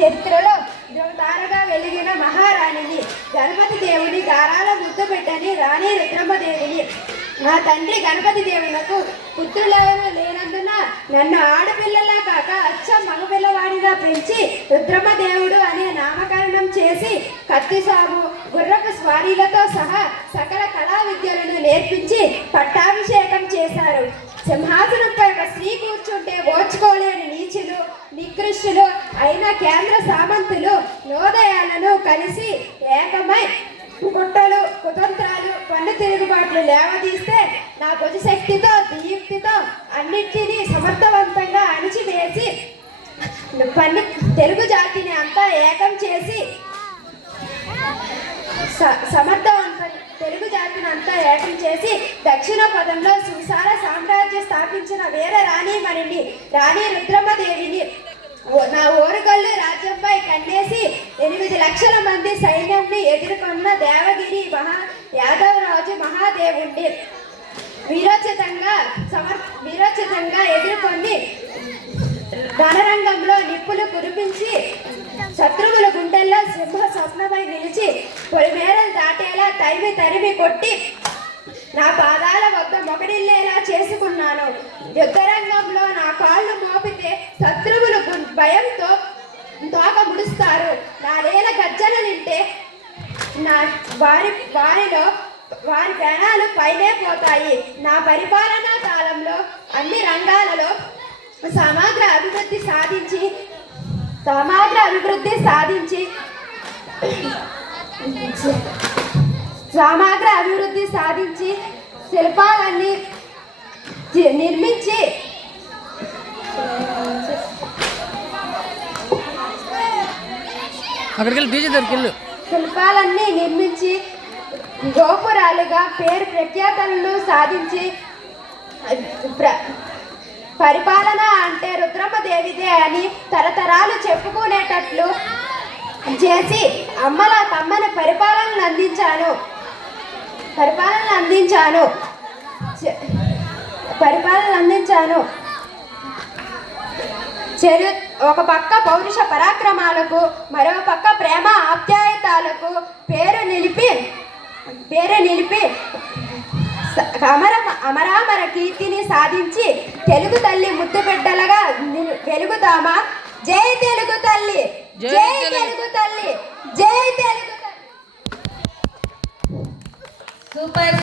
చరిత్రలో తారగా వెలిగిన మహారాణిని, గణపతి దేవుని గారాల ముద్దు పెట్టని రాణి రుద్రమ్మదేవిని. నా తండ్రి గణపతి దేవులకు పుత్రులెవరూ లేనందున నన్ను ఆడపిల్లలా కాక అచ్చం మగపిల్లవాడిగా పెంచి రుద్రమ్మదేవుడు అనే నామకరణం చేసి కత్తిసాము, గుర్రపు స్వారీలతో సహా సకల కళా విద్యలను నేర్పించి పట్టాభిషేకం చేశారు. సింహాసనంపై ఒక స్త్రీ కూర్చుంటే ఓర్చుకోలేని నీచులు, నికృష్టులు అయిన కేంద్ర సామంతులు నోదయాలను కలిసి ఏకమై కుట్రలు, కుతంత్రాలు, పన్ను తిరుగుబాట్లు లేవదీస్తే నా భుజశక్తితో, దీప్తితో అన్నిటినీ సమర్థవంతంగా అణిచివేసి తెలుగు జాతిని అంతా ఏకం చేసి తెలుగు జాతిని అంతా ఏకం చేసి దక్షిణ పదంలో సుసార సామ్రాజ్య స్థాపించిన వీర రాణిమణిని, రాణి రుద్రమ్మదేవిని. నా ఓరుగల్లు రాజ్యంపై కన్నేసి 8 లక్షల మంది సైన్యాన్ని ఎదుర్కొన్న దేవగిరి యాదవరాజు మహాదేవుణ్ణి వీరోచితంగా ఎదుర్కొని రణరంగంలో నిప్పులు కురిపించి శత్రువుల గుండెల్లో సింహ స్వప్నమై నిలిచి పొలిమేరలు దాటేలా తరిమి కొట్టి నా పాదాల వద్ద మొగడిల్లేలా చేసుకున్నాను. యుద్ధరంగంలో నా కాళ్ళు మోపితే శత్రువులు భయంతో తోక ముడుస్తారు. నా నేల గర్జన నింటే వారి ప్రాణాలు పైనే పోతాయి. నా పరిపాలనా కాలంలో అన్ని రంగాలలో సమగ్ర అభివృద్ధి సాధించి శిల్పాలన్నీ నిర్మించి గోపురాలుగా పేరు ప్రఖ్యాతలను సాధించి పరిపాలన అంటే రుద్రమ్మదేవిదే అని తరతరాలు చెప్పుకునేటట్లు చేసి అమ్మల తమ్మని పరిపాలనను అందించాను. ఒక పక్క పౌరుష పరాక్రమాలకు, మరో పక్క ప్రేమ ఆప్యాయతలకు పేరు నిలిపి అమరామర కీర్తిని సాధించి తెలుగు తల్లి ముద్దు బిడ్డలుగా వెలుగుతామా? జై తెలుగు తల్లి, జై తెలుగు తల్లి, జై తెలుగు తల్లి. సూపర్.